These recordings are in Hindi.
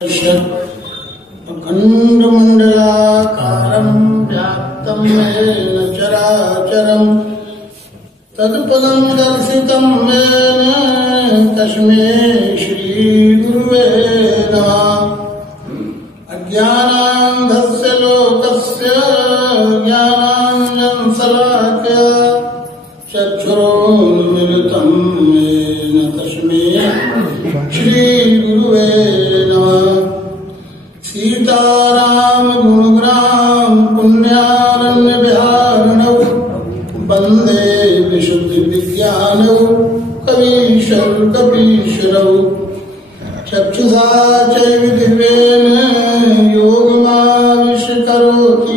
अखण्डमण्डलाकारं व्याप्तं येन चराचरं तत्पदं दर्शितं येन तस्मै श्रीगुरुवे नमः। अज्ञानान्धस्य लोकस्य ज्ञानाञ्जनशलाकया चक्षुरुन्मीलितं येन तस्मै श्रीगुरुवे नमः। सीताराम गुणग्राम पुण्यारण्य विहारिणौ वन्दे विशुद्धि विज्ञानौ कवीशर कपीशरौ चक्षुषा चैव दिव्येन योगमाविष्करोति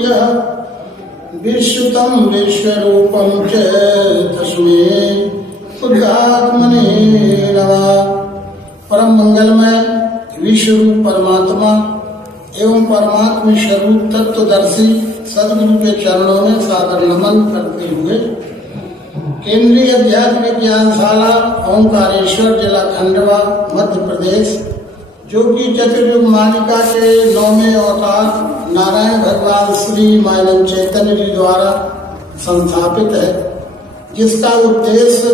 यः विश्रुतं विश्वरूपं च तस्मै बुद्धात्मने नमः। परम मंगलमय विश्वरूप परमात्मा एवं परमात्मा स्वरूप तत्वदर्शी सदगुरु के चरणों में सादर नमन करते हुए केंद्रीय अध्यात्म विज्ञानशाला ओंकारेश्वर जिला खंडवा मध्य प्रदेश, जो कि चतुर्युग मालिका के 9वें अवतार नारायण भगवान श्री मानव चैतन्य जी द्वारा संस्थापित है, जिसका उद्देश्य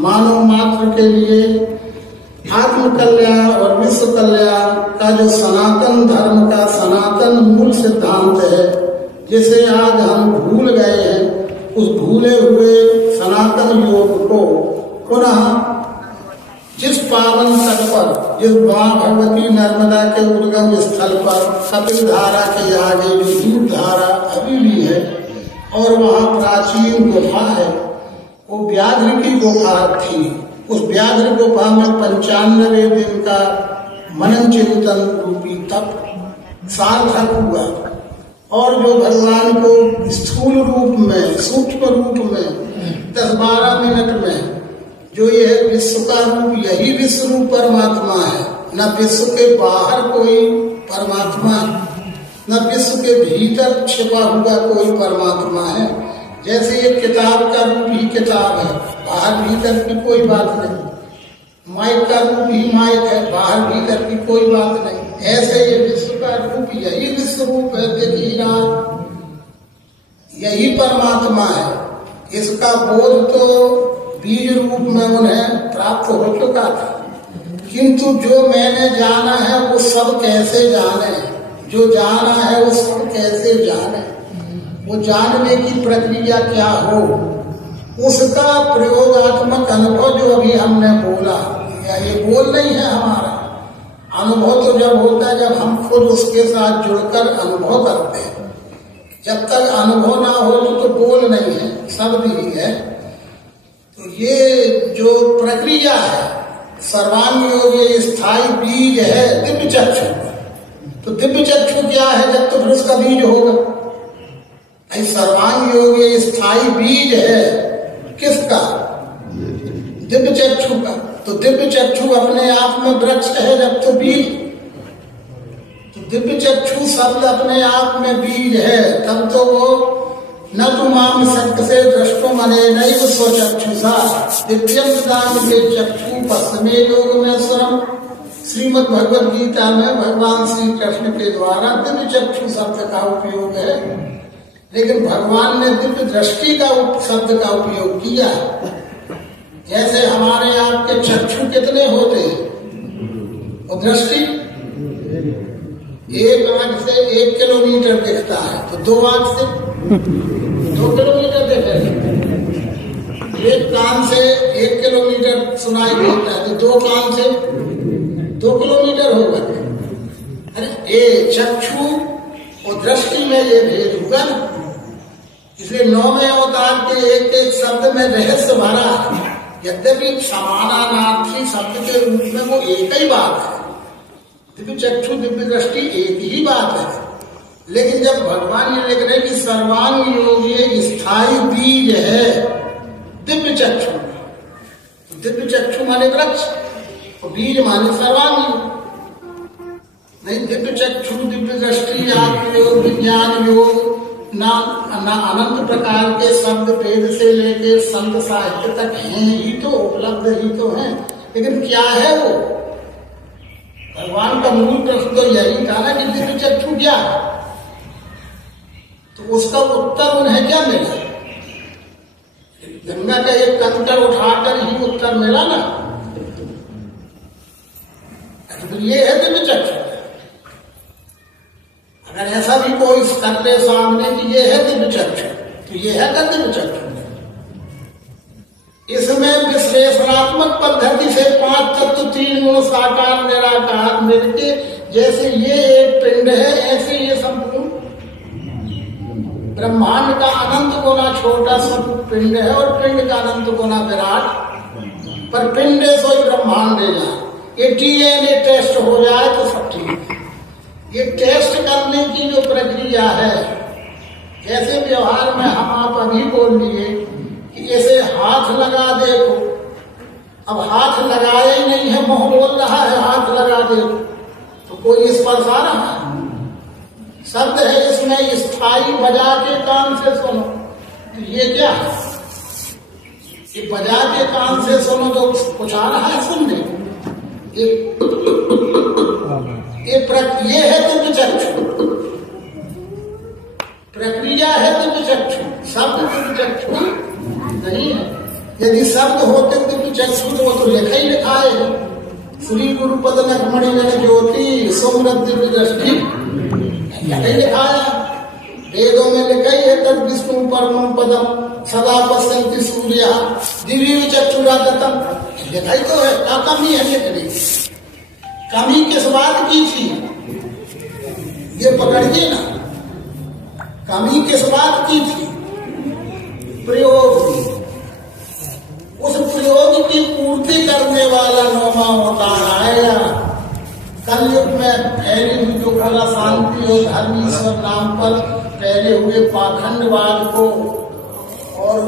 मानव मात्र के लिए आत्म कल्याण और विश्व कल्याण का जो सनातन धर्म का सनातन मूल सिद्धांत है, जिसे आज हम भूल गए हैं, उस भूले हुए सनातन योग को पुनः जिस पावन तट पर, जिस मां भगवती नर्मदा के उद्गम स्थल पर कपिल धारा के आगे जो दूध धारा अभी भी है और वहाँ प्राचीन गुफा है, वो व्याघ्र की गुफा थी। उस व्याघ्र गुफा में 95 दिन का मनन चिंतन रूपी तप सार्थक हुआ और जो भगवान को स्थूल रूप में, सूक्ष्म रूप में 10-12 मिनट में जो ये विश्व का रूप, यही विश्व रूप परमात्मा है। न विश्व के बाहर कोई परमात्मा है, न विश्व के भीतर छिपा हुआ कोई परमात्मा है। जैसे एक किताब का रूप ही किताब है, बाहर भीतर की कोई बात नहीं। माइक का रूप ही माइक है, बाहर भीतर की कोई बात नहीं। ऐसे ये विश्व का रूप यही विश्व रूप है, यही परमात्मा है। इसका बोध तो बीज रूप में उन्हें प्राप्त हो चुका था, किंतु जो मैंने जाना है वो सब कैसे जाने, जो जाना है वो सब कैसे जाने, वो जानने की प्रक्रिया क्या हो, उसका प्रयोगात्मक अनुभव जो अभी हमने बोला, या ये बोल नहीं है हमारा अनुभव, तो जब होता है जब हम खुद उसके साथ जुड़कर अनुभव करते हैं। जब तक अनुभव ना हो तो बोल नहीं है, शब्द ही है। तो ये जो प्रक्रिया है सर्वांग योग, ये स्थायी बीज है दिव्य चक्षु। तो दिव्य चक्षु क्या है जब तो फिर उसका बीज होगा। सर्वांग योग ये स्थायी बीज है किसका? दिव्य चक्षु का। तो दिव्य चक्षु अपने आप में वृक्ष है जब तो बीज, तो दिव्य चक्षु शब्द अपने आप में बीज है, तब तो वो न तो माम सत्य से दृष्टो मने नहीं वो स्वचक्षुषा दिव्यम दान के चक्षु पश्चिमे योग में स्वरम। श्रीमद् भगवद गीता में भगवान श्री कृष्ण के द्वारा दिव्य चक्षु शब्द का उपयोग है, लेकिन भगवान ने दिव्य दृष्टि का शब्द का उपयोग किया। जैसे हमारे आपके चक्षु कितने होते हैं और दृष्टि, एक आंख से 1 किलोमीटर दिखता है, तो 2 आंख से 2 किलोमीटर दिखेगा। एक कान से 1 किलोमीटर सुनाई देता है, तो 2 कान से 2 किलोमीटर होगा। अरे ये चक्षु और दृष्टि में ये भेद हुआ ना, इसलिए 9वें अवतार के एक एक शब्द में रहस्य भरा। यद्यपि समानार्थी शब्द के रूप में वो एक ही बात है, दिव्य चक्षु दिव्य दृष्टि एक ही बात है, लेकिन जब भगवान ये लिख रहे कि सर्वांग योग ये स्थायी बीज है दिव्य चक्षु, तो दिव्य चक्षु माने वृक्ष और बीज माने सर्वांग योग। नहीं, दिव्य चक्षु दिव्य दृष्टि आत्म योग विज्ञान योग ना अनंत प्रकार के शब्द वेद से लेके संत साहित्य तक हैं ही तो, उपलब्ध ही तो हैं, लेकिन क्या है वो? भगवान का मूल प्रश्न तो यही था ना कि दिव्य चक्षु क्या है, तो उसका उत्तर उन्हें क्या मिला? गंगा का एक कंकर उठाकर ही उत्तर मिला ना, तो ये है दिव्य चक्षु। अगर ऐसा भी कोई कर दे सामने कि ये है दिव्य चक्षु, तो ये है दिव्य चक्षु। इसमें विश्लेषणात्मक पद्धति से 5 तत्व 3 गुण साकार निराकार मिलके, जैसे ये एक पिंड है ऐसे ये संपूर्ण ब्रह्मांड का अनंत गुना छोटा सा पिंड है और पिंड का अनंत गुना विराट, पर पिंड है सोई ब्रह्मांड है। ये डीएनए टेस्ट हो जाए तो सब ठीक है। ये टेस्ट करने की जो प्रक्रिया है, जैसे व्यवहार में हम आप अभी बोल लिए कि ऐसे हाथ लगा देखो, अब हाथ लगाया ही नहीं है, मुंह बोल रहा है हाथ लगा देखो, तो कोई स्पर्श आ रहा है? शब्द है इसमें स्थायी, बजा के कान से सुनो, तो ये क्या है? ये बजा के कान से सुनो तो कुछ आ रहा है सुनने? ये है दिव्य चक्षु, प्रक्रिया है दिव्य चक्षु, शब्द दिव्य चक्षु नहीं है। यदि शब्द होते दिव्य चक्षु तो वो तो लिखा ही लिखा है, श्री गुरुपद नखमणि नयन ज्योति सुमरत दिव्य दृष्टि, लिखा ही लिखा है, वेदों में लिखा ही है, तद विष्णु परमं पदम सदा पश्यन्ति सूर्य दिव्य चक्षुरागतम, लिखा ही तो है। क्या कमी है लिखने? कमी किस बात की थी ये पकड़िए ना, कमी किस बात की थी? प्रयोग की। उस प्रयोग की पूर्ति करने वाला नौमा होता आएगा। कलयुग में फैली हुई जो कला शांति और धर्मीश्वर नाम पर फैले हुए पाखंडवाद को और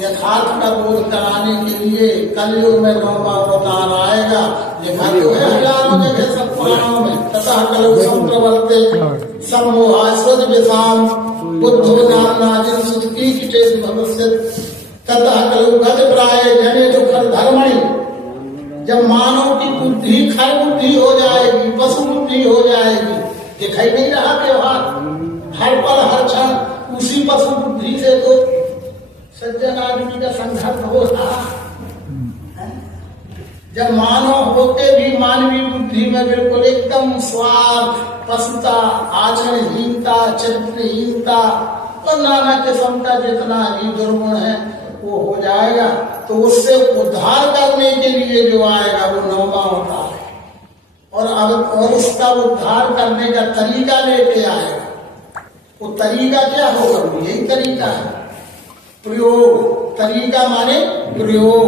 यथार्थ का बोध कराने के लिए कलयुग में नौमा अवतार आएगा। लिखा तो है हजारों जगह सब पुराणों में, तथा कलयुग संप्रवर्ते सम्मोहास्वद विषाम बुद्धो नाम सुखी कीटेश भविष्य तथा कलयुग गत प्राय जने जो खर धर्मणि, जब मानव की बुद्धि खर बुद्धि हो जाएगी, पशु बुद्धि हो जाएगी, दिखाई नहीं रहा व्यवहार हर पल हर क्षण उसी पशु बुद्धि से तो सज्जन आदमी का संघर्ष हो रहा। जब मानव होके भी मानवीय बुद्धि में बिल्कुल एकदम स्वार्थ, पशुता, आचरणहीनता, चरित्रहीनता और नाना किस्म का जितना भी दुर्गुण है वो हो जाएगा, तो उससे उद्धार करने के लिए जो आएगा वो नौमा होता है, और उसका उद्धार करने का तरीका लेके आएगा। वो तरीका क्या होगा? यही तरीका है प्रयोग। तरीका माने प्रयोग,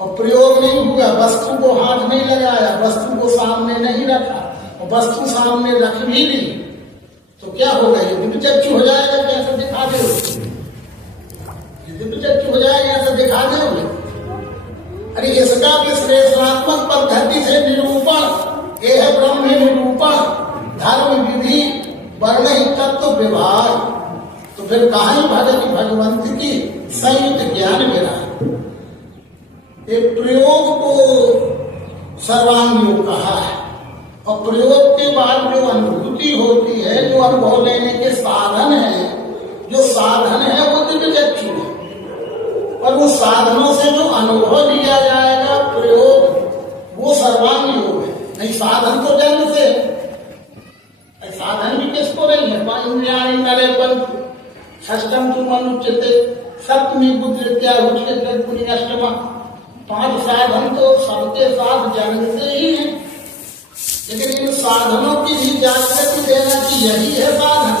और प्रयोग नहीं हुआ, वस्तु को हाथ नहीं लगाया, वस्तु को सामने नहीं रखा, और वस्तु सामने रख भी ली, तो क्या होगा? ये दिव्य चक्षु हो जाएगा। कैसे दिखा दे? दिव्य चक्षु हो जाएगा, ऐसा दिखा दे। अरे इसका विश्लेषणात्मक पद्धति से निरूपण, ये है ब्रह्म निरूपण, धर्म विधि वर्ण तत्व विभाग, तो फिर कहां भगवंत की संयुक्त ज्ञान मेरा एक प्रयोग को सर्वांग योग कहा है, और प्रयोग के बाद जो अनुभूति होती है, जो अनुभव लेने के साधन है, जो साधन है वो दिव्य चक्षु है, और वो साधनों से जो अनुभव लिया जाएगा प्रयोग वो सर्वांग योग है। नहीं साधन तो जन्म से, साधन भी किसको नहीं है? इंद्रियाणि नरे पंच षष्टम तुम अनुचिते सप्तमी बुद्धित्या अष्टमा, 5 साधन तो सबके साथ जन्म से ही है, लेकिन इन साधनों की भी जागृति देना कि यही है साधन।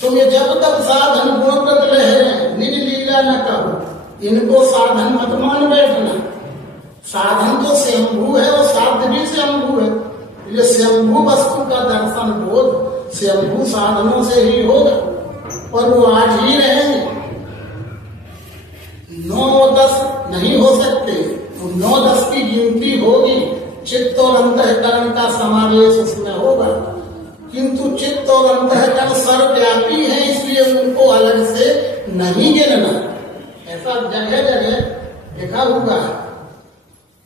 तुम ये जब तक साधन गुणप्रद रहे निज लीला न कहो, इनको साधन मत मान बैठना। साधन तो स्वयंभू है और साध्य भी स्वयंभू है। ये स्वयंभू वस्तु का दर्शन बोध स्वयंभू साधनों से ही होगा, और वो आज ही रहेंगे। 9-10 नहीं हो सकते, तो 9-10 की गिनती होगी, चित्त और अंतःकरण का समावेश उसमें होगा, किंतु चित्त और अंतःकरण सर्वव्यापी है, इसलिए उनको अलग से नहीं गिनना। ऐसा जगह जगह लिखा हुआ है,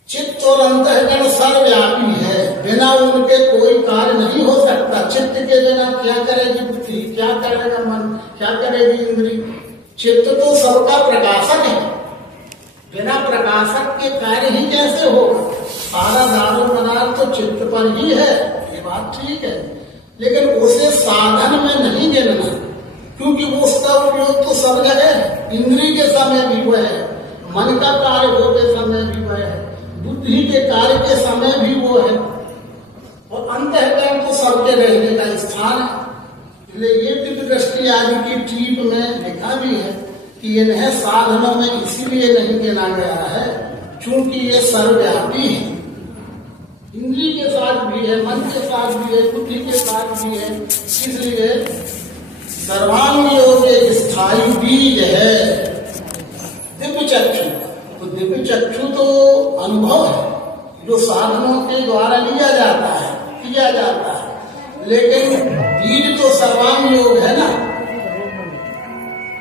चित्त और अंतःकरण सर्वव्यापी है, बिना उनके कोई कार्य नहीं हो सकता। चित्त के बिना क्या करेगी बुद्धि, क्या करेगा मन, क्या करेगी इंद्री। चित्त तो सबका प्रकाशक है, बिना प्रकाशक के कार्य ही कैसे होगा। सारा दारू मदार तो चित्त पर ही है, ये बात ठीक है, लेकिन उसे साधन में नहीं गिनना, क्योंकि वो उसका उपयोग तो सब जगह है। इंद्री के समय भी वह है, मन का कार्य हो के समय भी वह है, बुद्धि के कार्य के समय भी वो है, और अंतःकरण तो सबके रहने का स्थान है। इसलिए ये दिव्य दृष्टि आदि की टीप में लिखा भी है कि इन्हें साधनों में इसीलिए नहीं गिना गया है क्योंकि ये सर्वव्यापी है। इंद्री के साथ भी है, मन के साथ भी है, बुद्धि के साथ भी है, इसलिए सर्वांग योग एक स्थायी बीज है। दिव्य चक्षु, तो दिव्य चक्षु तो अनुभव है जो साधनों के द्वारा लिया जाता है, किया जाता है, लेकिन बीज तो सर्वांग योग है ना।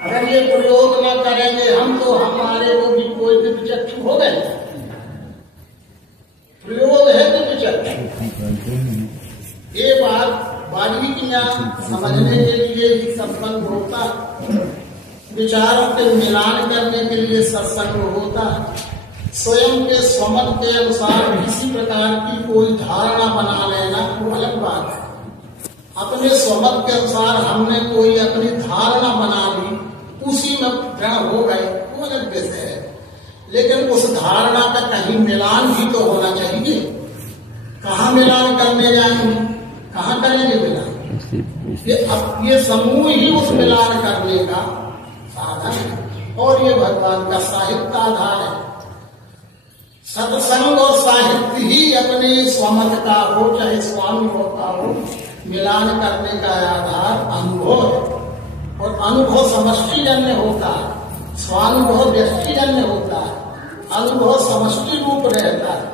अगर ये प्रयोग न करेंगे हम तो हमारे को भी कोई दिव्य चक्षु हो गए। प्रयोग है दिव्य चक्षु। ये बात बारीकियां समझने के लिए ही सत्संग होता, विचारों के मिलान करने के लिए सत्संग होता। स्वयं के स्वमत के अनुसार किसी प्रकार की कोई धारणा बना लेना वो अलग बात है। अपने स्वमत के अनुसार हमने कोई अपनी धारणा बना ली, उसी में दृढ़ हो गए, वो अलग विषय है। लेकिन उस धारणा का कहीं मिलान भी तो होना चाहिए। कहाँ मिलान करने जाएंगे, कहाँ करेंगे मिलान। ये समूह ही उस मिलान करने का साधन है, और ये भगवान का साहित्य आधार है। सत्संग और साहित्य ही अपने स्वमत का हो चाहे स्वानुभव का हो, मिलान करने का आधार अनुभव है। और अनुभव समष्टिजन्य होता है, स्वानुभव व्यष्टिजन्य होता है, अनुभव समष्टि रूप रहता है,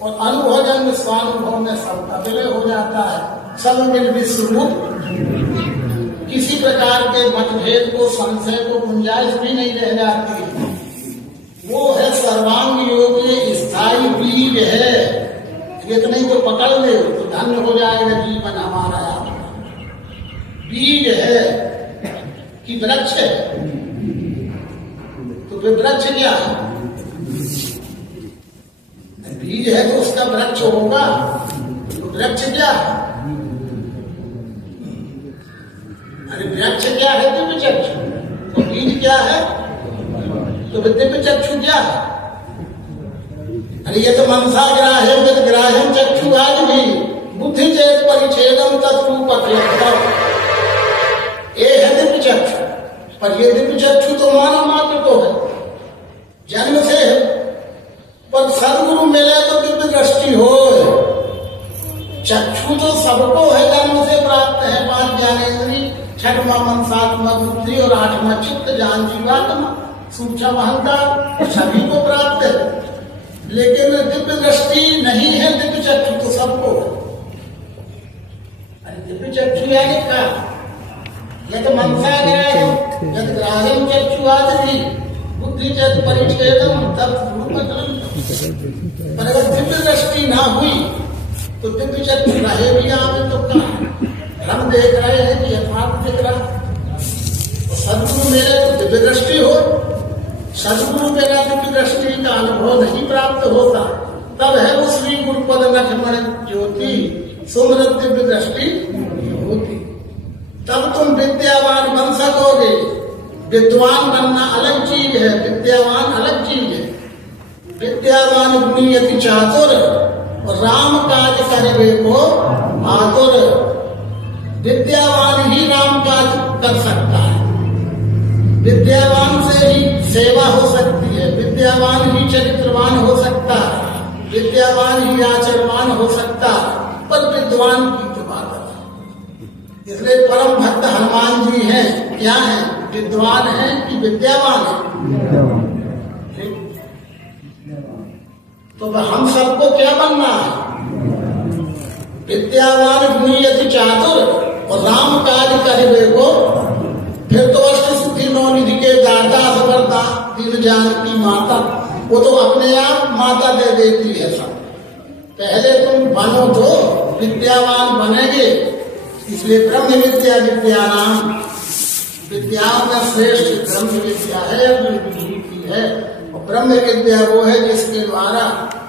और अनुभव जन्य स्वानुभव में सबका विलय हो जाता है। सब मिल विश्व रूप, किसी प्रकार के मतभेद को, संशय को गुंजाइश भी नहीं रह जाती है। वो है सर्वांग योग, ये स्थायी बीज है। ये तो नहीं तो पकड़ ले तो धन्य हो जाएगा जीवन हमारा। बीज है कि वृक्ष है, तो फिर वृक्ष क्या है। बीज है तो उसका वृक्ष होगा, तो वृक्ष क्या है। अरे वृक्ष क्या है, दिव्य चक्षु। तो बीज क्या है, तो दिव्य चक्षु क्या है। अरे ये तो मनसा ग्राह्यम यद ग्राह्यम चक्षु आज भी बुद्धि चेत परिच्छेदम तत्रूप। ये है दिव्य चक्षु, पर ये दिव्य चक्षु तो मानव मात्र को है, जन्म से है। पर सदगुरु मिले तो दिव्य दृष्टि हो। चक्षु तो सबको है, जन्म से प्राप्त है। 5 ज्ञानेन्द्रिय, 6वां मन, 7वां बुद्धि और 8वां चित्त, जान जीवात्मा, सूक्ष्म अहंकार सभी को प्राप्त है। लेकिन दिव्य दृष्टि नहीं है, दिव्य चक्षु तो सबको है। अरे दिव्य चक्षु या लिखा यद मनसा ग्राह्यम यद ग्राह्यम चक्षुरादि बुद्धि चेत परिच्छेदम तत्रूपम्। पर अगर दिव्य दृष्टि ना हुई तो दिव्य चक्षु रहे भी आवे तो क्या हम देख रहे हैं कि यथार्थ दिख रहा। सदगुरु मेरे तो दिव्य दृष्टि हो, सदगुरु मेरा दिव्य दृष्टि का अनुभव नहीं प्राप्त होता, तब है वो श्री गुरुपद लक्ष्मण ज्योति सुमरत दिव्य दृष्टि होती। तब तुम विद्यावान बन सकोगे। विद्वान बनना अलग चीज है, विद्यावान अलग चीज है। विद्यावान गुणीयति चातुर, राम काज करवे को आतुर। विद्यावान ही राम काज कर सकता है, विद्यावान से ही सेवा हो सकती है, विद्यावान ही चरित्रवान हो सकता है, विद्यावान ही आचरणवान हो सकता है। पर विद्वान की तो बात है। इसलिए परम भक्त हनुमान जी हैं, क्या है, विद्वान है कि विद्यावान है। तो हम सबको क्या बनना है, विद्यावान गुणीयति चातुर और राम काज करवे को। फिर तो अष्ट सिद्धि नौ निधि के दाता समर्था दीन जानकी माता, वो तो अपने आप माता दे देती है सब। पहले तुम बनो तो विद्यावान बनेंगे। इसलिए ब्रह्म विद्या विद्यानाम, विद्याओं में श्रेष्ठ ब्रह्म विद्या है, विभूति है। और ब्रह्म विद्या वो है जिसके द्वारा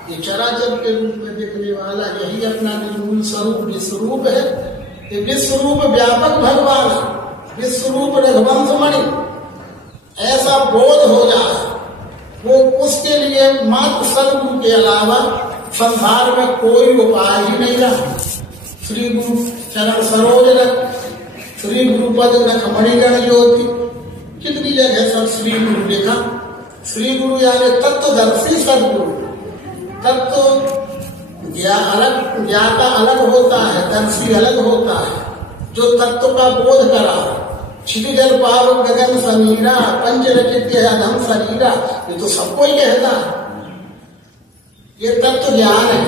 ये चराचर के रूप में दिखने वाला यही अपना निर्मूल स्वरूप विश्वरूप है। ये विश्वरूप व्यापक भगवान, विश्वरूप रघुवंश मणि, ऐसा बोध हो जाए वो उसके लिए मात्र सदगुरु के अलावा संसार में कोई उपाय ही नहीं रहा। श्री गुरु चरण सरोज रख, श्री गुरुपद नख मणिगण ज्योति, कितनी जगह सब श्री गुरु लिखा। श्री गुरु यानी तत्वदर्शी सदगुरु। तत्व ज्ञाता अलग होता है, दर्शी अलग होता है। जो तत्व का बोध करा, क्षिति जल पावक गगन समीरा, पंच रचित अधम शरीरा, ये तो सबको ही कहता है। ये तत्व ज्ञान है,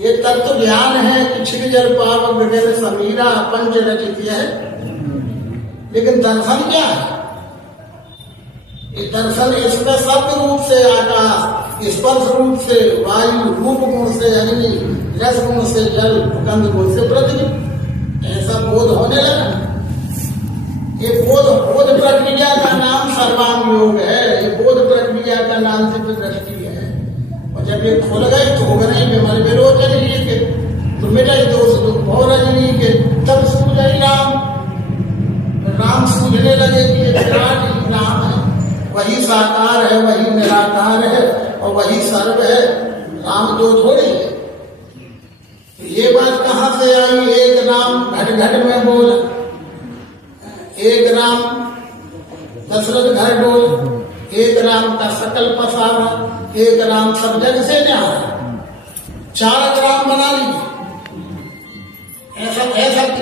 ये तत्व ज्ञान है कि क्षिति जल पावक गगन समीरा पंच रचित है। लेकिन दर्शन क्या है? ये दर्शन इसमें शब्द रूप से आकाश, स्पर्श रूप से वायु, रूप गुण से अग्नि, रस गुण से जल, गंध गुण से पृथ्वी, ऐसा बोध होने लगा। ये बोध प्रक्रिया का नाम सर्वांग योग है। ये बोध प्रक्रिया का नाम चित्त दृष्टि है। और जब ये खुल गई तो होगा नहीं विमल विरोचन ही के, तो मिटाई दोष दुख भव रजनी के, तब सूझ राम सूझने लगे कि ये विराट ही राम है, वही साकार है, वही निराकार है और वही सर्व है, राम जो थोड़े है। ये बात कहाँ से आई? एक नाम घट घट में बोल, एक राम दशरथ घर डोल, एक राम का सकल पसारा, एक राम सब जग से न्यारा, 4 राम बना लीजिए। ऐसा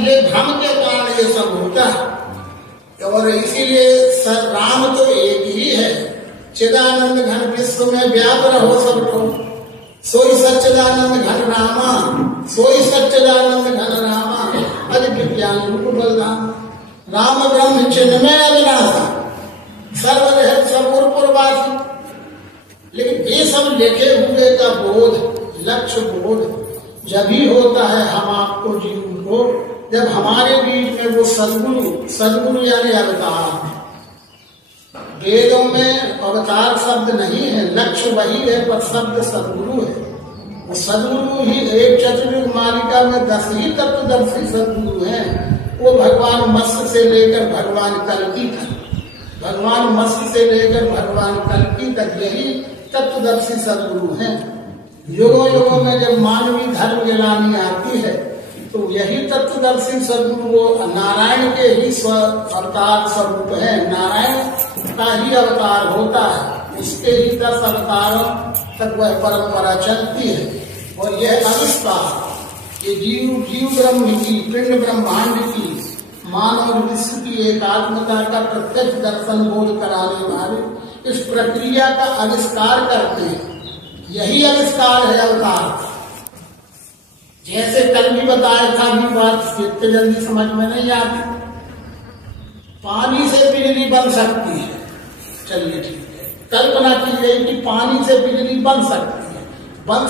ये भ्रम के कारण ये सब होता है। और इसीलिए राम तो एक ही है। चिदानंद घन विश्व में व्याप रहो सब लोग, सोई सच्चिदानंद घन रामा, सोई सच्चिदानंद घन रामा, अज विज्ञान रूप बलराम। राम ब्रह्म चिन्ह में अविनाशी, सर्वरहित सबूर पूर्वासी। लेकिन ये सब लिखे हुए का बोध, लक्ष्य बोध जब ही होता है हम आपको जीव को, जब हमारे बीच में वो सदगुरु यानी अवतार। वेदों में अवतार शब्द नहीं है, लक्ष्य वही है पर शब्द सदगुरु है। वो सदगुरु ही एक चतुर्युग मालिका में 10 ही तत्वदर्शी सदगुरु हैं। वो भगवान मत्स्य से लेकर भगवान कल्की तक, भगवान मत्स्य से लेकर भगवान कल्की तक यही तत्वदर्शी सदगुरु हैं। युगों युगों में जब मानवीय धर्म गिलानी आती है तो यही तत्वदर्शी सदगुरु वो नारायण के ही अवतार स्वरूप है। नारायण का ही अवतार होता है, उसके ही 10 अवतारों तक वह परंपरा चलती है। और यह आविष्कार ये जीव ब्रह्म की, पिंड ब्रह्मांड की, मानव विश्व की एकात्मता का प्रत्यक्ष दर्शन बोध कराने वाले इस प्रक्रिया का आविष्कार करते हैं। यही आविष्कार है अवतार। जैसे कल भी बताया था, भी बात इतने जल्दी समझ में नहीं आती। पानी से बिजली बन सकती है, चलिए ठीक है, कल्पना की गई कि पानी से बिजली बन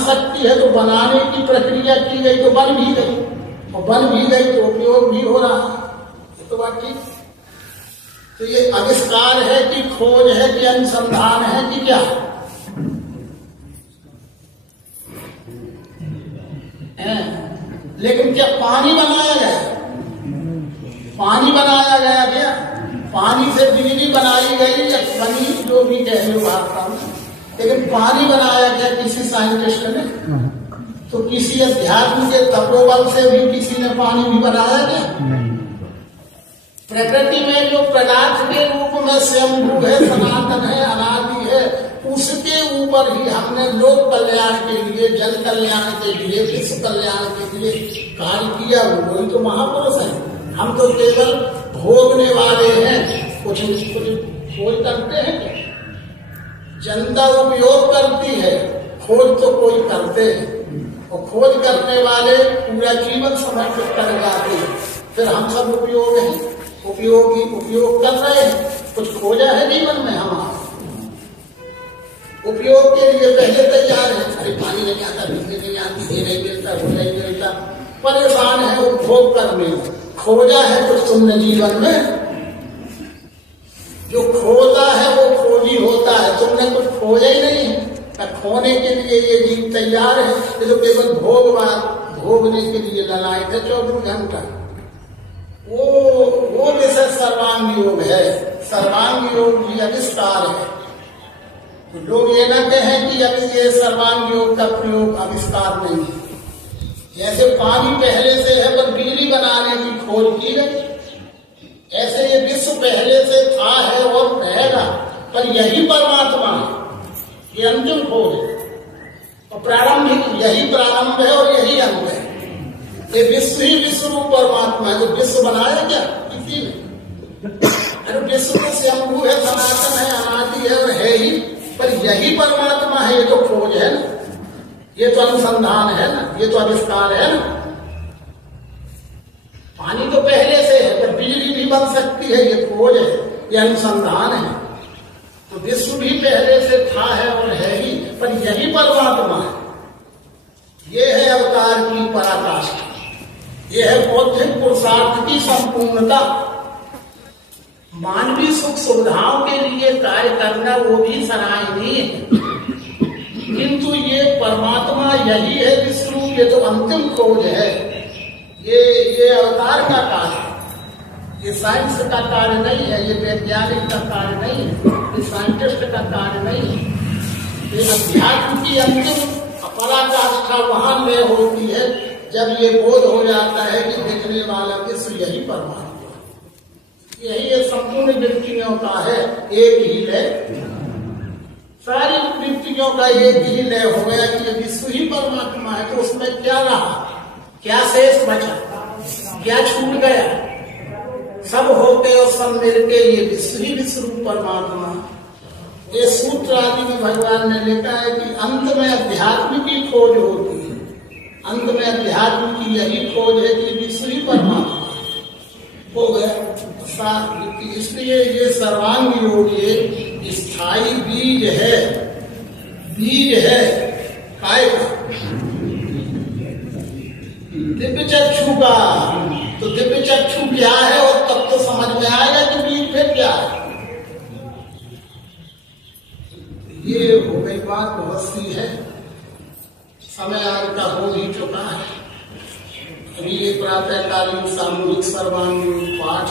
सकती है तो बनाने की प्रक्रिया की गई तो बन भी गई, और बन भी गई तो उपयोग भी हो रहा है। ये तो बात ठीक। तो ये आविष्कार है कि खोज है कि अनुसंधान है कि क्या है? लेकिन क्या पानी बनाया गया? पानी बनाया गया क्या? पानी से बिजली बनाई गई या बनी, जो भी कह लो भाषा में, लेकिन पानी बनाया गया किसी साइंटिस्ट ने? तो किसी अध्यात्म के तपोबल से भी किसी ने पानी भी बनाया क्या? प्रकृति में जो पदार्थ के रूप में स्वयंभू है, सनातन है, अनादि है, उसके ऊपर ही हमने लोक कल्याण के लिए, जन कल्याण के लिए, विश्व कल्याण के लिए कार्य किया। वही तो महापुरुष है। हम तो केवल भोगने वाले हैं, कुछ खोज करते हैं क्या? जनता उपयोग करती है, खोज तो कोई करते हैं। और खोज करने वाले पूरा जीवन समर्पित कर जाते हैं। फिर हम सब उपयोग हैं, उपयोग कर रहे हैं। कुछ खोजा है जीवन में हमारा? उपयोग के लिए पहले तैयार है, अरे पानी नहीं आता, बिजली नहीं आती, ये नहीं मिलता, वो नहीं मिलता, परेशान है उपभोग करने। खोजा है कुछ तुमने जीवन में? जो खोता है वो खोजी होता है, तुमने कुछ खोजा ही नहीं है। खोने के लिए ये जीव तैयार है, ये तो केवल भोगने के लिए ललाए थे 24 घंटा। वो जैसे सर्वांग योग है, सर्वांग योग भी आविष्कार है। तो लोग ये ना कहें कि अब ये सर्वांग योग का प्रयोग आविष्कार नहीं है। जैसे पानी पहले से है पर बिजली बनाने की खोज की गई, ऐसे ये विश्व पहले से था है और रहेगा, पर यही परमात्मा है, ये अंतिम खोज है। और प्रारंभिक यही प्रारंभ है और यही अंत है। ये विश्व ही विश्व रूप परमात्मा है। जो विश्व बनाया क्या किसी ने? अरे विश्व तो स्वयंभू है, सनातन है, अनादि है और है ही, पर यही परमात्मा है। ये तो खोज है ना, ये तो अनुसंधान है ना, ये तो आविष्कार है ना। पानी तो पहले से है पर बिजली भी बन सकती है, ये खोज है, ये अनुसंधान है। तो विश्व भी पहले से था है और है ही, पर यही परमात्मा है। ये है अवतार की पराकाष्ठा, ये है बौद्धिक पुरुषार्थ की संपूर्णता। मानवीय सुख सुविधाओं के लिए कार्य करना वो भी सराहनीय है, किंतु ये परमात्मा यही है विष्णु, ये तो अंतिम खोज है। ये अवतार का कार्य है, ये साइंस का कार्य नहीं है, ये वैज्ञानिक का कार्य नहीं है, ये साइंटिस्ट का कार्य नहीं है। ये अध्यात्म की अंतिम पराकाष्ठा वहां में होती है जब ये बोध हो जाता है कि देखने वाला विश्व यही परमात्मा, यही ये संपूर्ण वृत्तियों का है एक ही लय। सारी वृत्तियों का एक ही लय हो गया कि ये विश्व ही परमात्मा है। तो उसमें क्या रहा, क्या शेष बचा, क्या छूट गया? सब होके और सब मिलके ये विश्व ही विश्व रूप परमात्मा। ये सूत्र आदि में भगवान ने लिखा है कि अंत में अध्यात्म की खोज होती है, अंत में अध्यात्म की यही खोज है कि विश्व ही परमात्मा हो गया। इसलिए ये सर्वांग योग ये स्थायी बीज है, बीज है काय का? दिव्य चक्षु का। तो दिव्य चक्षु क्या है और तब तो समझ में आएगा कि बीज फिर क्या है। ये हो गई बात बहुत सी है, समय आज का हो ही चुका है। अभी ये प्रातःकालीन सामूहिक सर्वांग पाठ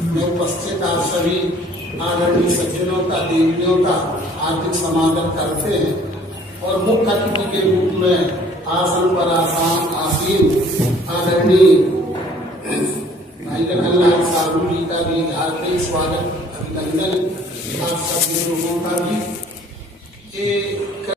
में उपस्थित आप सभी आदरणीय सज्जनों का, देवियों का हार्दिक समागम करते हैं और मुख्य अतिथि के रूप में आसन पर आसीन आदरणीय भाई जगन्नाथ साहू जी का भी हार्दिक स्वागत, अभिनंदन आप सभी लोगों का भी।